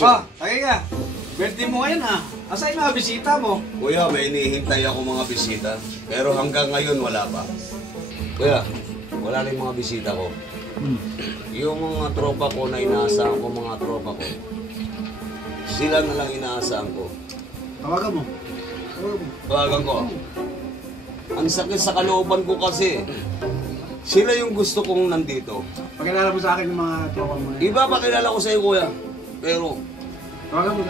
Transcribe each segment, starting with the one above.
Oh, tagay ka. Birthday mo ngayon ha. Asa yung mga bisita mo? Kuya, may inihintay ako mga bisita. Pero hanggang ngayon wala pa. Kuya, wala na yung mga bisita ko. Yung mga tropa ko na inaasahan ko, mga tropa ko, sila na lang inaasahan ko. Tawagan mo. Tawagan ko. Ang sakit sa kalooban ko kasi, sila yung gusto kong nandito. Pakilala mo sa akin yung mga tropa mo. Iba pa kilala ko sa iyo, kuya. Pero, Tawagan mo.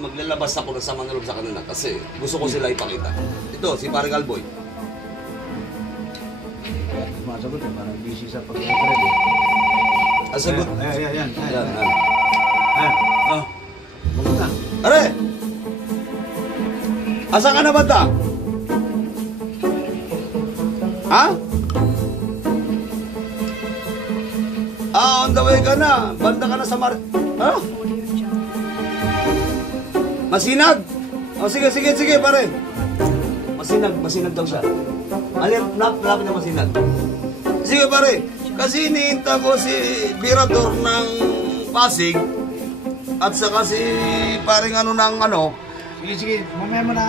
maglalabas ako ng sama ng loob sa kanila kasi gusto ko sila ipakita. Ito, si Pare Galboy. Masagot eh, parang busy sa pag-record eh. Asagot. Ayan. Yan. Oh, bumunta. Are! Asa ka na banda? Ha? On the way ka na. Banda ka na sa Ha? Masinag? O sige, pare. Masinag daw siya. Lapit na masinag. Sige, pare. Kasi iniinta ko si Birador ng Pasig at saka si paring Sige. Mamaya mo na,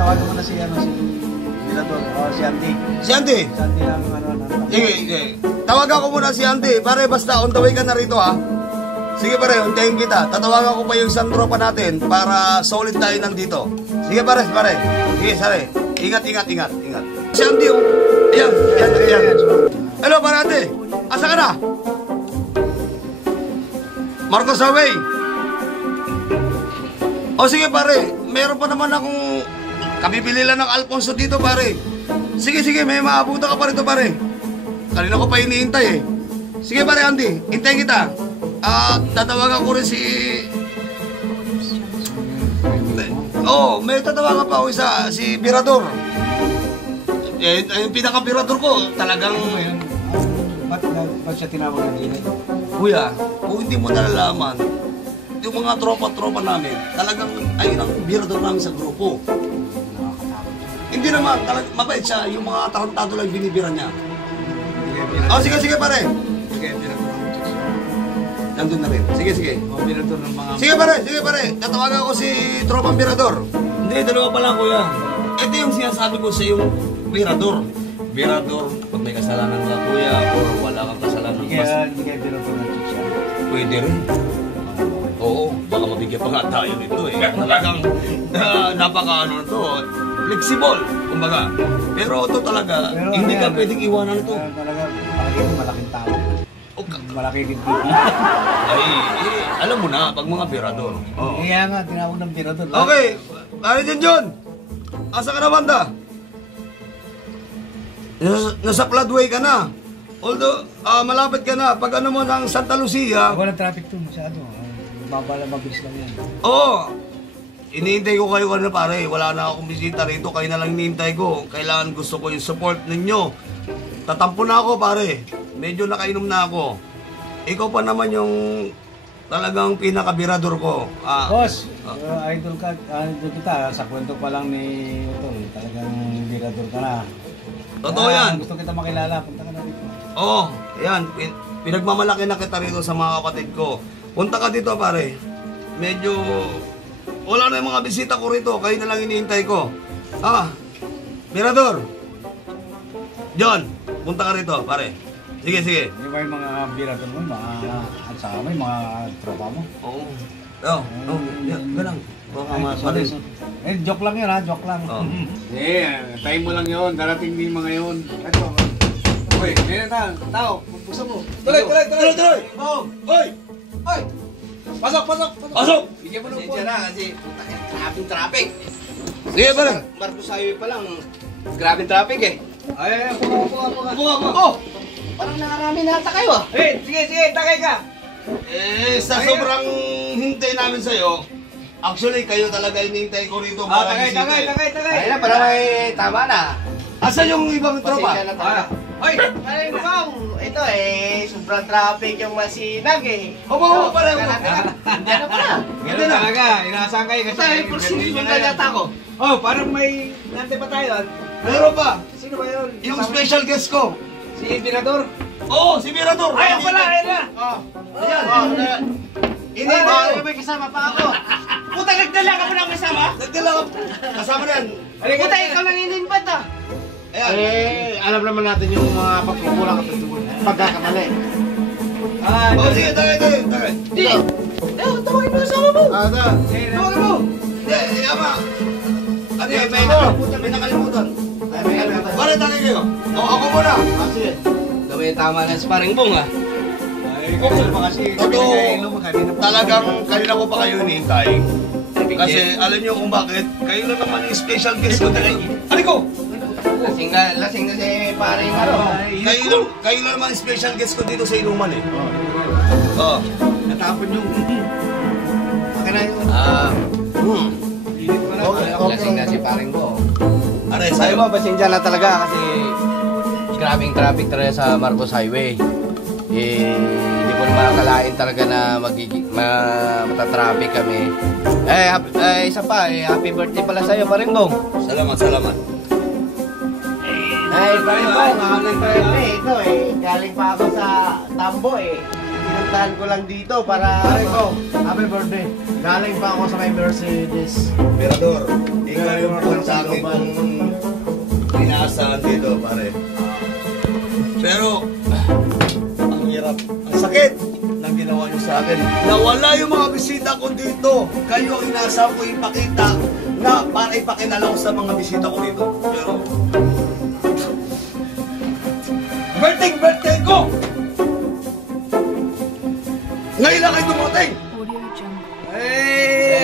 tawagan mo na si Birador o si Andy. Si Andy? Si Andy lang Sige. Tawagan ko muna si Andy. Pare, basta on the way ka na rito, ha? Sige, pare, untayin kita. Tatawagan ko pa yung isang tropa natin para solid tayo nandito. Sige, pare. Sige, pare. Ingat. Si Andy, oh. Ayan. Hello, parate. Asa ka na? Marcos Away. O sige, pare. Meron pa naman akong kabibili lang ng Alfonso dito, pare. Sige, may maabutan ka pa rito, pare. Kanina ko pa iniintay eh. Sige, pare Andy. Hintayin kita. Tatawagan ko rin si... may tatawagan pa ako isa, si Birador. Yung pinaka-Birador ko, talagang... Ba't siya tinawag na din? Kuya, kung hindi mo nalalaman, yung mga tropa namin, talagang ayun ang Birador namin sa grupo. Hindi naman, mabait siya, yung mga tarantado lang binibiran niya. Sige, pare. Nandun na rin. Sige. Sige, pare. Tatawagan ko si Tropang Birador. Hindi, dalawa pa lang, kuya. Ito yung sinasabi ko sa yung Birador. Birador, pag may kasalanan ka, kuya, o wala kang kasalanan. Hindi kaya Birador ng chicha. Pwede rin. Oo, baka mabigyan pa nga tayo nito eh. Talagang napaka to, flexible, kumbaga. Pero ito talaga, hindi ka pwedeng iwanan ito. Talaga, malaking tao. Malaki din po. Alam mo na, pag mga Birador. Kaya nga, tinawag ng Birador. Okay, pare din John. Asa ka na banda? Nasa Floodway ka na. Although, malapit ka na. Pag ano mo ng Santa Lucia. Walang traffic to masyado. Mabilis lang yan. Oo. Iniintay ko kayo kanina, pare. Wala na akong bisita rito. Kayo na lang iniintay ko. Kailangan gusto ko yung support ninyo. Tatampo na ako, pare. Medyo nakainom na ako. Ikaw pa naman yung talagang pinaka-Birador ko. Boss, idol kita. Sa kwento pa lang ni Utol. Talagang Birador ka na. Totoo yan. Gusto kita makilala. Punta ka na dito. Oo, yan. Pinagmamalaki na kita rito sa mga kapatid ko. Punta ka dito, pare. Medyo... wala na yung mga bisita ko rito. Kayo na lang iniintay ko. Birador. John, punta ka rito, pare. Sige. Di ba yung mga Birador mo, mga tropa mo? Oo. Ganang. Sorry. Joke lang yun ha, joke lang. Time mo lang yun, darating din mga yun. Ito. Uy, ngayon tao, magpusa mo. Tuloy! Hoy! Pasok! Bigyan mo ng phone. Na kasi traffic. Sige, pare. Marcos Highway pa lang. Grabing traffic eh. Ay, Oh! Parang nakarami na ata kayo ah. Sige, tagay ka. Sa sobrang hintay namin sa'yo, actually, kayo talaga hinihintay ko rito. Tagay. Ay na, parang may tama na. Asan yung ibang tropa? Pasensya na tayo. Hoy! Ay, mukhang ito sobrang traffic yung masinag eh. Opo, pare. Ano pala? Ganun talaga, inaasahan kayo kasi... Ay, pursuit na yata ako. Oh, parang may nante pa tayo. Meron pa. Sino ba yun? Yung special guest ko. Si Birador? Oo, si Birador. Ayun pala, ayun na. Ayan. Hinihintay ko. may kasama pa ako. Puta, nagdala ka mo na kasama? Nagdala ka. Kasama na yan. Puta, ikaw nang ininbat ah. Ayan. Alam naman natin yung mga pagkukulang at pagkakamali. Sige, tagay. Di! Tawagin mo kasama mo! Tawagin mo! Hindi, ama. Ano yan? May nakalimutan. Pare, tagay kayo. Ako muna. Sige. Gawin tama ng sparring bong ah. Totoo, talagang kanina ko pa kayo hinihintay. Kasi alam niyo kung bakit, kayo na naman yung special guest ko talaga. Aliko! Lasing na si paring ano. Kayo na naman yung special guest ko dito sa Inuman eh. Oo. Natapon yung... Akin na yun. Lasing na si paring bong. Aray, Sabi sa'yo mo, pasensya na talaga kasi grabing traffic talaga sa Marcos Highway. Hindi ko na makakalain talaga na matatraffic kami. Isa pa, happy birthday pala sa'yo, paring bong. Salamat. Paring bong, happy birthday. Ito galing pa ako sa Tambo Pinuntahan ko lang dito para... Paring bong, happy birthday. Galing pa ako sa may Mercedes. Mirador, ikaw yung pagsakin kong inaasahan dito, pare. Pero, ang hirap, ang sakit ng ginawa niyo sa akin. Nawala yung mga bisita ko dito. Kayo ang inaasahan ko ipakita na para ipakilala ko sa mga bisita ko dito. Pero, birthday ko! Ngayon lang kayo dumating!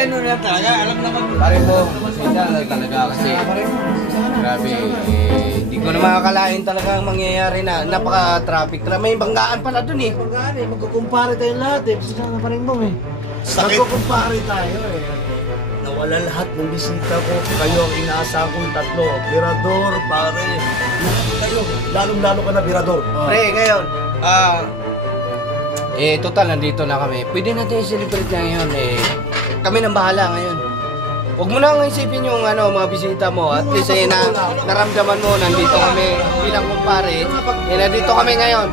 Ano na talaga, alam naman. Paring bong, pasensya na talaga kasi... Grabe, hindi ko na makakalain talaga ang mangyayari na napaka-traffic. May banggaan pala dun Banggaan magkukumpare tayo lahat Pasensya na paring bong Sakit. Magkukumpare tayo Nawala lahat ng bisita ko. Kayo ang inaasahan kong tatlo. Birador, pare. Lahat kayo. Lalong-lalo ka na, Birador. Pre, ngayon, total, nandito na kami. Pwede natin i-celebrate na ngayon. Kami nang bahala ngayon. Huwag mo nang isipin yung mga bisita mo. At least naramdaman mo, nandito kami bilang kumpare. Nandito kami ngayon.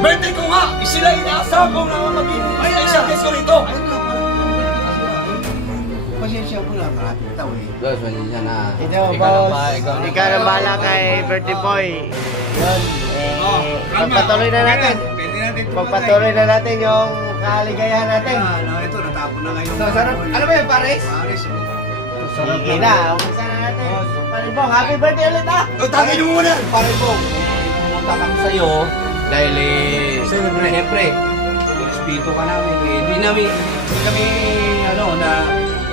Birthday ko nga! Sila inaasahan ko na maging special guest ko rito. Pasensya ko lang, maraming tao Boss, pasensya na. Ikaw na bahala kay birthday boy. Yun. Pagpatuloy na natin. Pagpatuloy na natin yung kaligayahan natin. Ito, natapon na ngayon. Ano ba yun, Paris? Paris. Sige na. Umpisa na natin. Paring bong, happy birthday ulit Tagay niyo muna! Pare po, pumunta kami sa'yo dahil siyempre, respeto ka namin. Hindi kami, na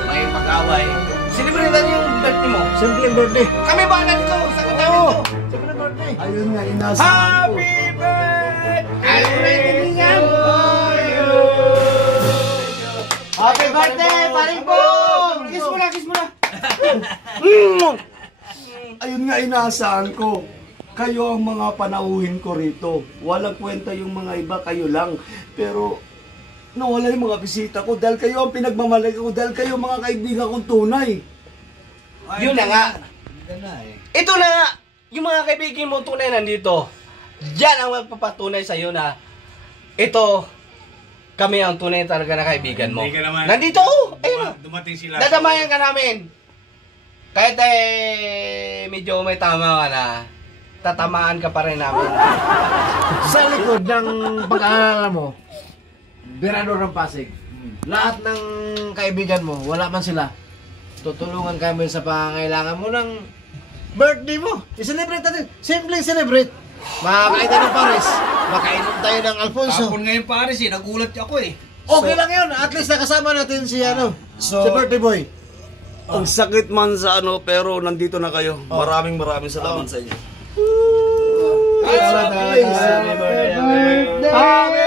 may pag-away. Celebrate natin yung birthday mo. Simple birthday. Kami ba na dito? Sagot namin ito. Simple birthday. Ayun nga, inaasahan ko. Happy birthday! Happy birthday, paring bong! Kiss mo na. Ayun nga, inaasahan ko. Kayo ang mga panauhin ko rito. Walang kwenta yung mga iba, kayo lang. Pero, nawala yung mga bisita ko dahil kayo ang pinagmamalaki ko, dahil kayo mga kaibigan kong tunay. Yun na nga. Ito na nga. Yung mga kaibigan mo tunay nandito. Yan ang magpapatunay sa'yo na ito, kami ang tunay talaga na kaibigan mo. Hindi ka naman. Nandito! Ayun. Dumating sila. Dadamayan ka namin. Kahit medyo may tama ka na, tatamaan ka pa rin namin. Sa likod ng pag-aalala mo, Birador ng Pasig, lahat ng kaibigan mo, wala man sila, tutulungan kami sa pangangailangan mo ng birthday mo. I-celebrate natin. Simple celebrate. Makakain tayo ng Paris. Makainom tayo ng Alfonso. Tapon ngayon Paris nagulat ako Okay lang yun. At least nakasama natin si si birthday boy. Ang sakit man sa pero nandito na kayo. Maraming salamat sa inyo. Happy birthday! Happy